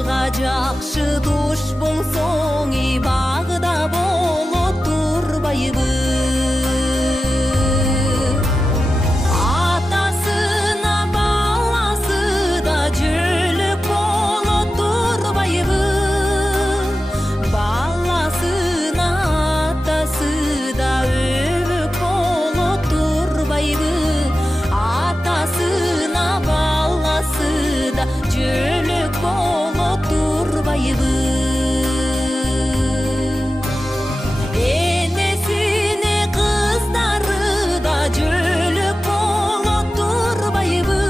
Тушга жакшы туш болсоң багда боло турбайбы. Атасына баласы да жөлөк боло турбайбы. Баласына атасы да өбөк боло турбайбы. Атасына баласы да жөлөк боло турбайбы. Энесине кыздары да жөлөк боло турбайбы.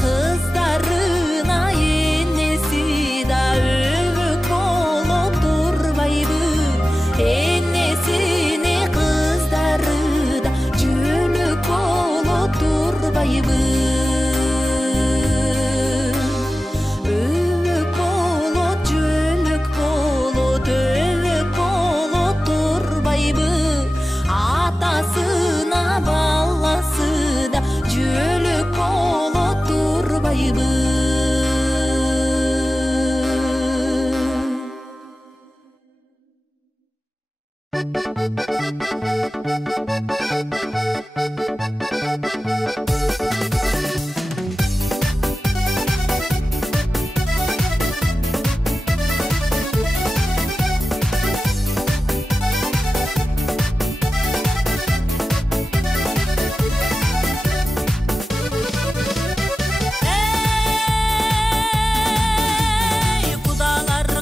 Кыздарына энеси да өбөк боло турбайбы. Энесине кыздары да жөлөк боло турбайбы. Атасына баласы да жөлөк боло турбайбы.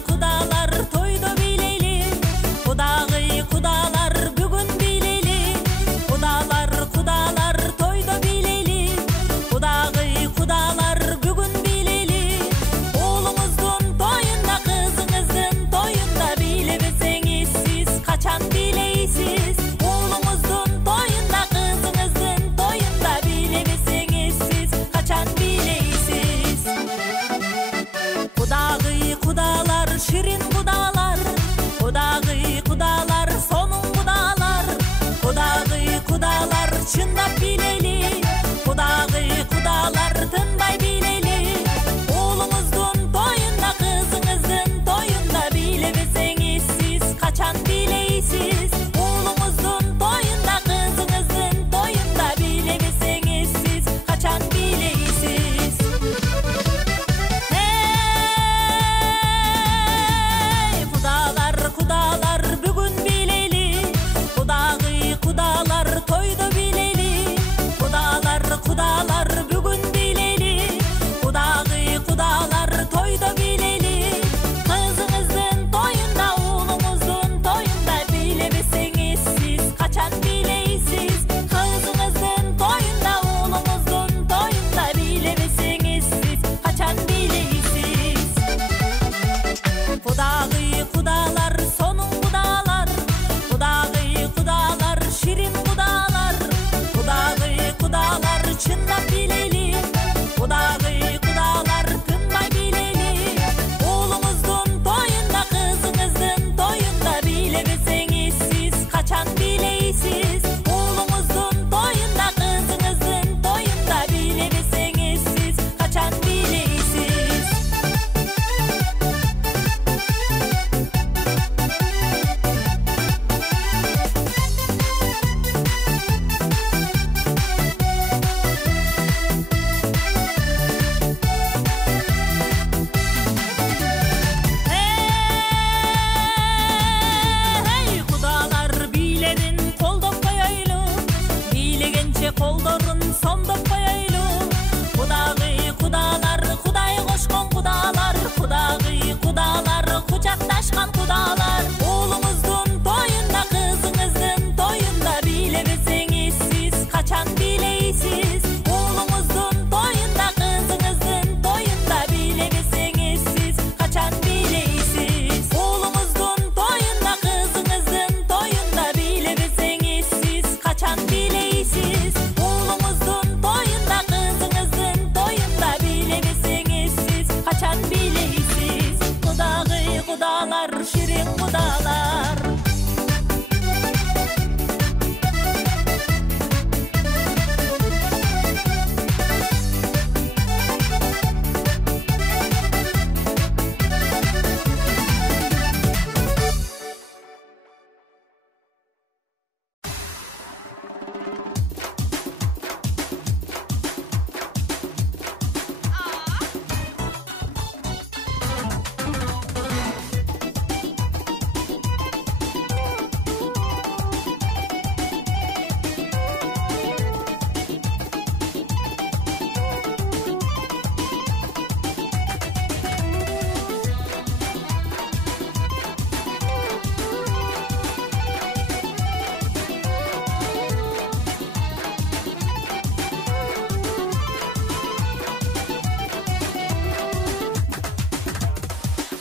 Кудалар тойдо билейли, кудагый кудалар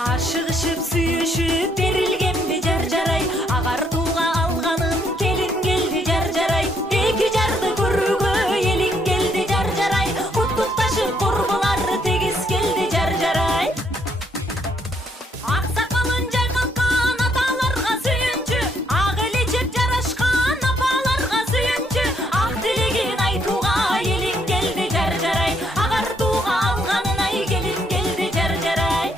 Ашыгышып сүйүшүп берилгенди жар жарай, агартууга алганын келин келди жар жарай. Эки жарды көрүүгө элиң келди жар жарай, куттукташып курбулар тегиз келди жар жарай. Аксакалын жайкалткан аталарга сүйүнчү, ак эли жеп жарашкан апаларга сүйүнчү, ак тилегин айтууга элиң келди жар жарай, агартууга алганын ай келин келди жар жарай.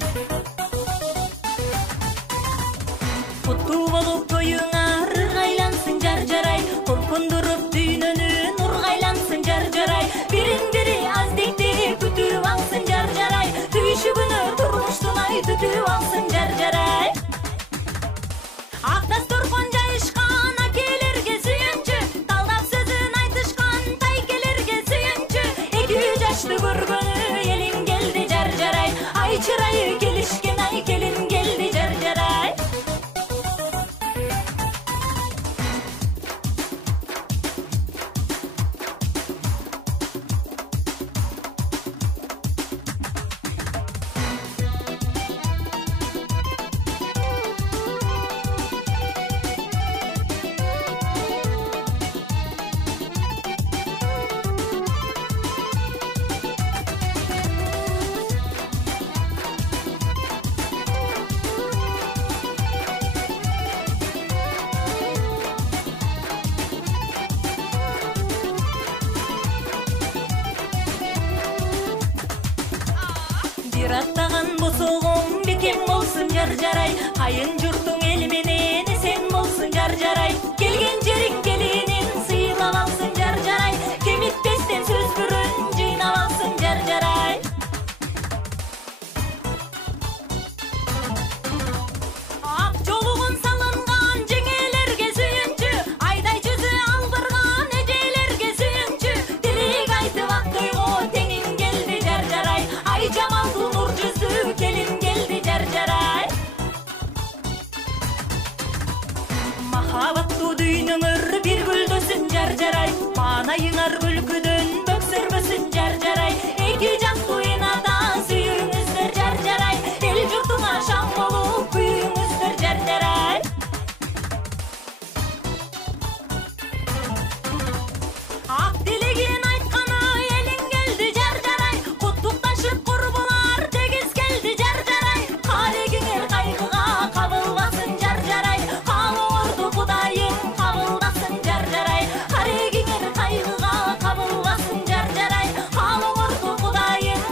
Куттуу болуп тоюңа ыргайлансын жар жарай, толкундуруп дүйнөнү нургайлансын жар жарай. Бирин бири аздекти күтүп алсын жар жарай, түйшүгүнө турмуштун ай түтүп алсын жар жарай. Ак дасторкон жайышкан акелерге сүйүнчү, талдап сөзүн айтышкан тайкелерге сүйүнчү, эки жашты көргөнү элиң келди жар жарай, ай чырайы келишкен ай келин келди жар жарай. Бир аттаган босогоң бекем болсун жар жарай, кайын журтуң эл менен эсен болсун жар жарай. Келген жериң келинин сыйлап алсын жар жарай, кемитпестен сөз бүрүн жыйнап алсын жар жарай. Ак жолугун салынган жеңелерге сүйүнчү, айдай жүзү албырган эжелерге сүйүнчү, тилек айтып ак тойго теңиң келди жар жарай, ай жамалдуу нур жүздүү келин келди жар жарай. Махабаттуу дүйнөңөр бир гүлдөсүн жар жарай, маанайыңар күлкүдөн бөксөрбөсүн жар жарай. Эки жактуу инада сүйүңүздөр жар жарай, эл журтуңа шам болуп күйүңүздөр жар жарай. Ак тилегин айтканы элиң келди жар жарай, куттукташып курбулар тегиз келди жар жарай. Карегиңер кайгыга кабылбасын жар жарай, каалооңорду Кудайым кабылдасын жар жарай. Карегиңер кайгыга кабылбасын жар жарай, каалооңорду Кудайым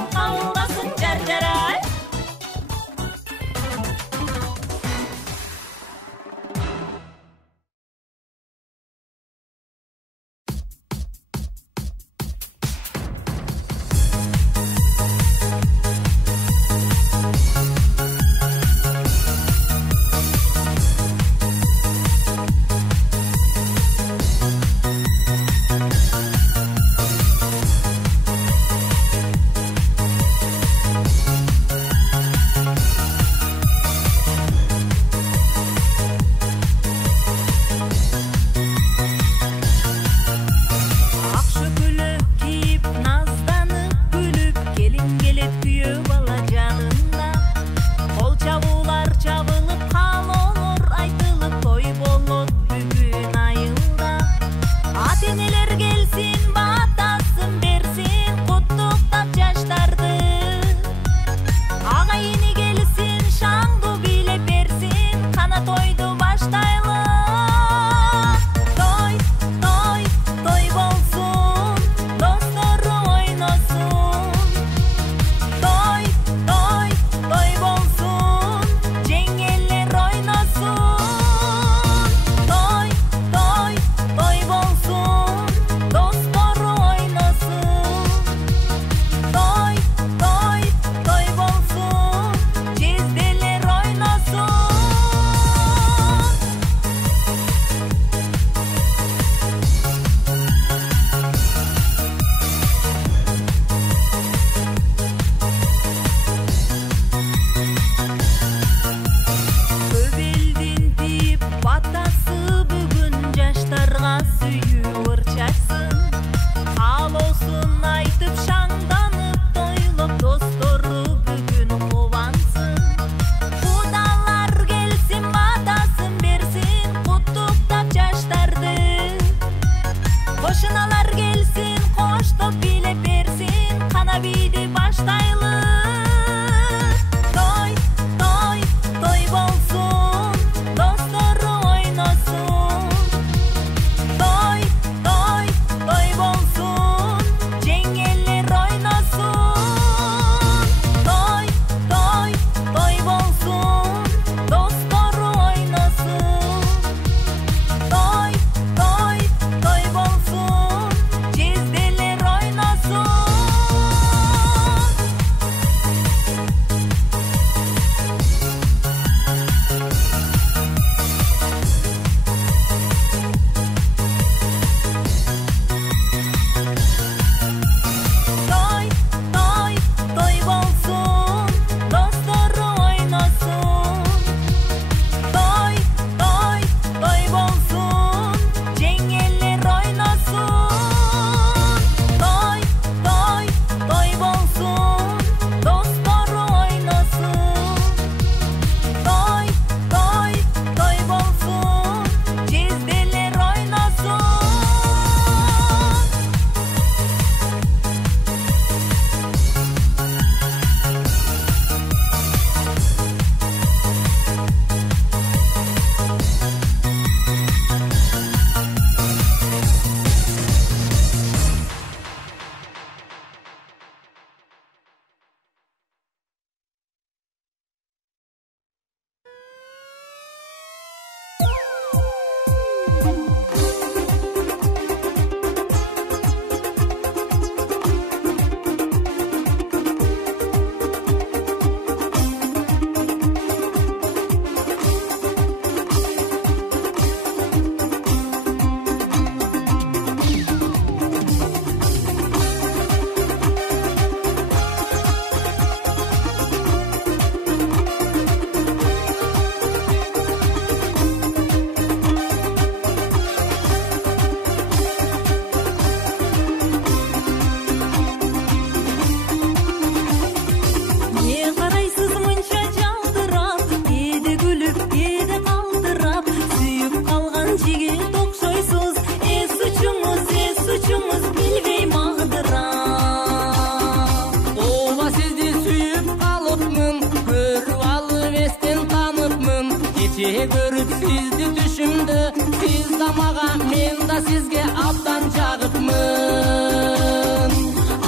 сизди түшүмдө, сиз да мага, мен да сизге абдан жагыпмын.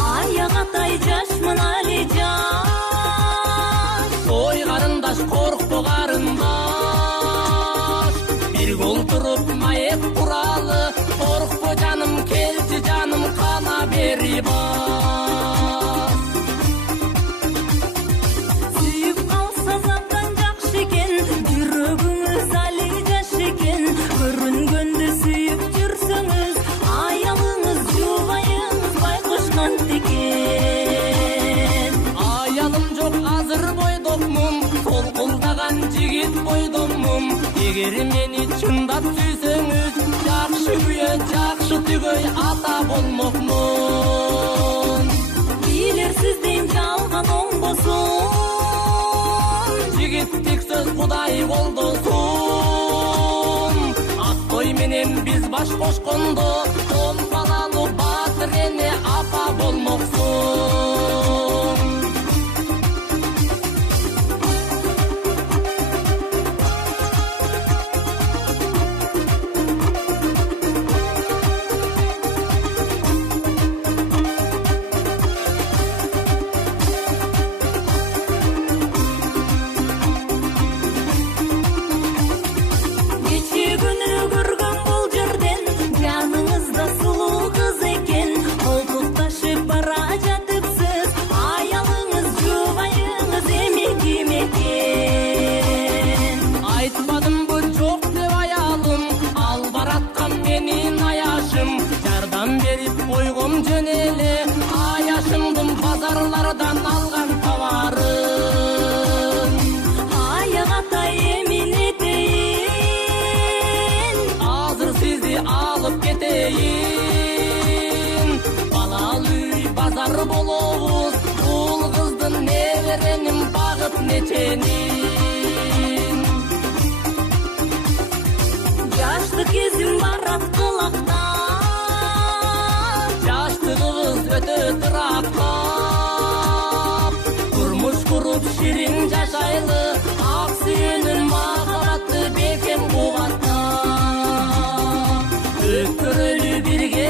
Аяк атай жашмын али жаш, ой карындаш, коркпо карындаш, бирге олтуруп маек куралы, коркпо жаным, келчи жаным, кана бери бас. сүйүп калса абдан жакшы экен, жүрөгүңүз али жаш экен. Көрүнгөндө сүйүп жүрсөңүз, аялыңыз, жубайыңыз байкуш кант экен. Аялым жок, азыр бойдокмун, солкулдаган жигит бойдоммун. Эгер мени чындап сүйсөңүз, жакшы күйө, жакшы түгөй ата болмокмун. Билерсиз дейм жалган оңбосун, Жигиттик сөз Кудай колдосун. Ак той менен биз баш кошкондо, он балалуу баатыр эне апа болмоксун. Кечигүнү көргөн бул жерден, жаныңызда сулуу кыз экен. Колтукташып бара жатыпсыз, аялыңыз, жубайыңыз эми ким экен? Айтпадымбы жок деп аялым, ал бараткан менин аяшым. Жардам берип койгом жөн эле, аяшымдын базарлардан алган товарын. Аяк атай эмин этейин, Азыр сизди алып кетейин. Балалы үй базар болобуз, бул кыздын неберенин багыт неченин. жаштык кезим барат кылакта, Жаштыгыбыз өтө тырактап, турмуш куруп ширин жашайлы, ак сүйүүнүн махабаты бекем кубатта. Өткөрөлү бирге